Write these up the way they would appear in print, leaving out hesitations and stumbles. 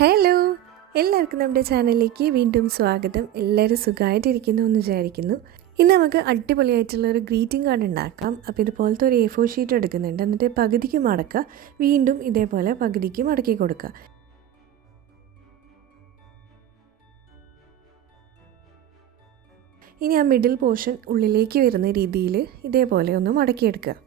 Hello, എല്ലാവർക്കും നമ്മുടെ ചാനലിലേക്ക് വീണ്ടും സ്വാഗതം. എല്ലാവരും സുഖമായിട്ടിരിക്കുന്നു എന്ന് വിചാരിക്കുന്നു. ഇന്ന് നമുക്ക് അടിപൊളിയായിട്ടുള്ള ഒരു ഗ്രീറ്റിംഗ് കാർഡ് ഉണ്ടാക്കാം. അപ്പോൾ ഇതുപോലത്തെ ഒരു A4 ഷീറ്റ് എടുക്കുന്നുണ്ട്. എന്നിട്ട് പകുതിക്ക് മടക്കുക, വീണ്ടും ഇതേപോലെ പകുതിക്ക് മടക്കി കൊടുക്കുക. ഇനി ആ മിഡിൽ പോർഷൻ ഉള്ളിലേക്ക് വരുന്ന രീതിയിൽ ഇതേപോലെ ഒന്ന് മടക്കിയെടുക്കുക.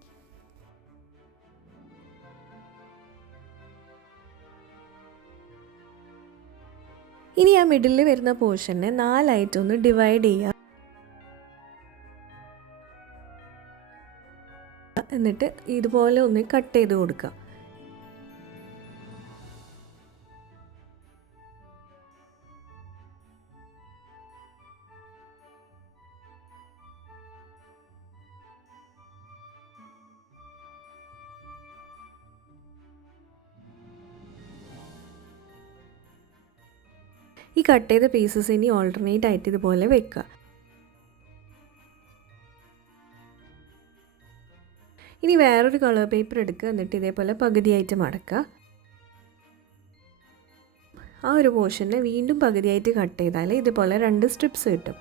ഇനി ആ മിഡിലിൽ വരുന്ന പോർഷനെ 4ആയിട്ടൊന്ന് ഡിവൈഡ് ചെയ്യുക. എന്നിട്ട് ഇതുപോലെ ഒന്ന് കട്ട് ചെയ്ത് കൊടുക്കുക. ഈ കട്ട് ചെയ്ത പീസസ് ഇനി ഓൾട്ടർനേറ്റ് ആയിട്ട് ഇതുപോലെ വെക്കുക. ഇനി വേറൊരു കളർ പേപ്പർ എടുക്കുക. എന്നിട്ട് ഇതേപോലെ പകുതിയായിട്ട് മടക്കുക. ആ ഒരു പോർഷനെ വീണ്ടും പകുതിയായിട്ട് കട്ട് ചെയ്താൽ ഇതുപോലെ 2 സ്ട്രിപ്സ് കിട്ടും.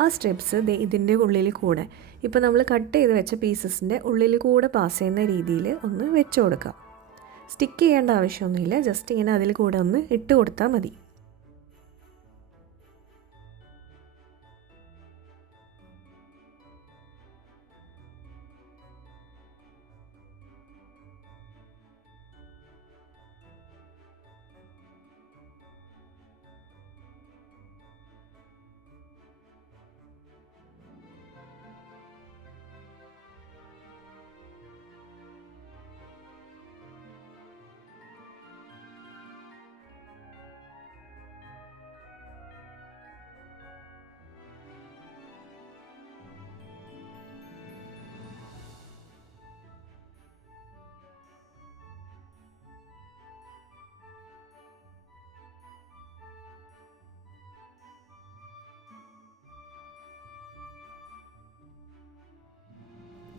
ആ സ്ട്രിപ്സ് ഇതിൻ്റെ ഉള്ളിൽ കൂടെ ഇപ്പോൾ നമ്മൾ കട്ട് ചെയ്ത് വെച്ച പീസസിൻ്റെ ഉള്ളിൽ കൂടെ പാസ് ചെയ്യുന്ന രീതിയിൽ ഒന്ന് വെച്ച് കൊടുക്കുക. സ്റ്റിക്ക് ചെയ്യേണ്ട ആവശ്യമൊന്നുമില്ല, ജസ്റ്റ് ഇങ്ങനെ അതിൽ കൂടെ ഒന്ന് ഇട്ട് കൊടുത്താൽ മതി.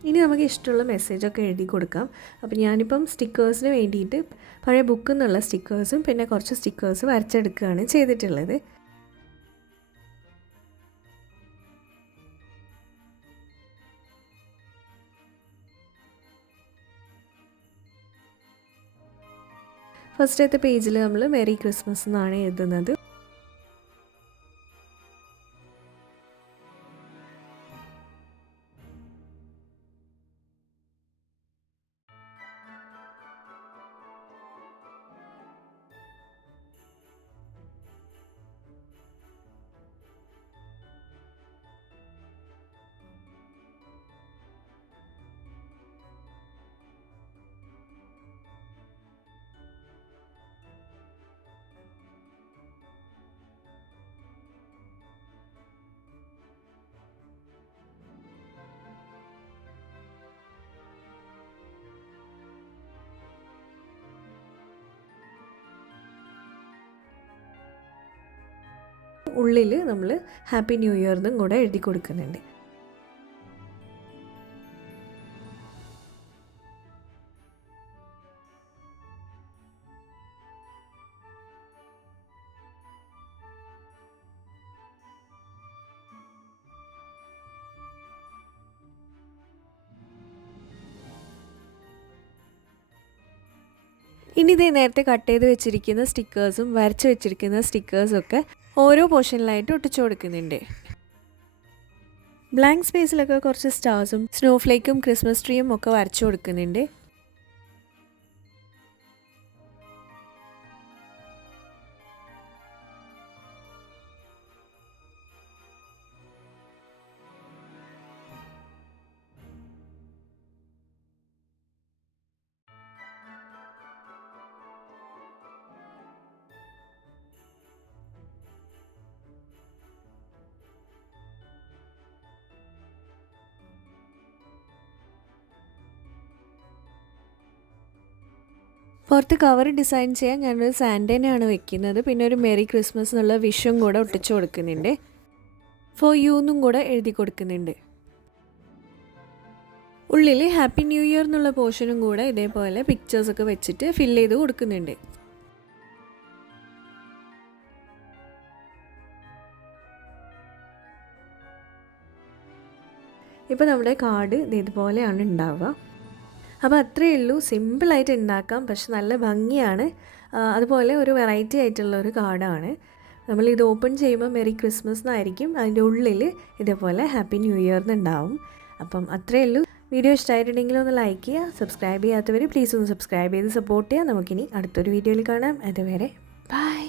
ഇനി നമുക്ക് ഇഷ്ടമുള്ള മെസ്സേജൊക്കെ എഴുതി കൊടുക്കാം. അപ്പോൾ ഞാനിപ്പം സ്റ്റിക്കേഴ്സിന് വേണ്ടിയിട്ട് പഴയ ബുക്കിൽ നിന്നുള്ള സ്റ്റിക്കേഴ്സും പിന്നെ കുറച്ച് സ്റ്റിക്കേഴ്സ് വരച്ചെടുക്കുകയാണ് ചെയ്തിട്ടുള്ളത്. ഫസ്റ്റത്തെ പേജിൽ നമ്മൾ മെറി ക്രിസ്മസ് എന്നാണ് എഴുതുന്നത്. ഉള്ളിൽ നമ്മൾ ഹാപ്പി ന്യൂ ഇയർ എന്നും കൂടെ എഴുതി കൊടുക്കുന്നുണ്ട്. ഇനി ഇതേ നേരത്തെ കട്ട് ചെയ്ത് വെച്ചിരിക്കുന്ന സ്റ്റിക്കേഴ്സും വരച്ച് വെച്ചിരിക്കുന്ന സ്റ്റിക്കേഴ്സൊക്കെ ഓരോ പോർഷനിലായിട്ട് ഒട്ടിച്ചു കൊടുക്കുന്നുണ്ട്. ബ്ലാങ്ക് സ്പേസിലൊക്കെ കുറച്ച് സ്റ്റാർസും സ്നോഫ്ലേക്കും ക്രിസ്മസ് ട്രീയും ഒക്കെ വരച്ചു കൊടുക്കുന്നുണ്ട്. പുറത്ത് കവർ ഡിസൈൻ ചെയ്യാൻ ഞാനൊരു സാൻഡേനെയാണ് വെക്കുന്നത്. പിന്നെ ഒരു മെറി ക്രിസ്മസ് എന്നുള്ള വിഷും കൂടെ ഒട്ടിച്ചു കൊടുക്കുന്നുണ്ട്. ഫോർ യു എന്നും കൂടെ എഴുതി കൊടുക്കുന്നുണ്ട്. ഉള്ളിൽ ഹാപ്പി ന്യൂ ഇയർ എന്നുള്ള പോർഷനും കൂടെ ഇതേപോലെ പിക്ചേഴ്സൊക്കെ വെച്ചിട്ട് ഫില്ല് ചെയ്ത് കൊടുക്കുന്നുണ്ട്. ഇപ്പോൾ നമ്മുടെ കാർഡ് ഇതുപോലെയാണ് ഉണ്ടാവുക. അപ്പോൾ അത്രയേ ഉള്ളൂ, സിമ്പിളായിട്ട് ഉണ്ടാക്കാം, പക്ഷെ നല്ല ഭംഗിയാണ്. അതുപോലെ ഒരു വെറൈറ്റി ആയിട്ടുള്ള ഒരു കാർഡാണ്. നമ്മളിത് ഓപ്പൺ ചെയ്യുമ്പോൾ മെറി ക്രിസ്മസ് എന്നായിരിക്കും, അതിൻ്റെ ഉള്ളിൽ ഇതേപോലെ ഹാപ്പി ന്യൂ ഇയർ എന്നുണ്ടാവും. അപ്പം അത്രയേ ഉള്ളൂ. വീഡിയോ ഇഷ്ടമായിട്ടുണ്ടെങ്കിൽ ഒന്ന് ലൈക്ക് ചെയ്യുക, സബ്സ്ക്രൈബ് ചെയ്യാത്തവർ പ്ലീസ് ഒന്ന് സബ്സ്ക്രൈബ് ചെയ്ത് സപ്പോർട്ട് ചെയ്യുക. നമുക്കിനി അടുത്തൊരു വീഡിയോയിൽ കാണാം. അതുവരെ ബൈ.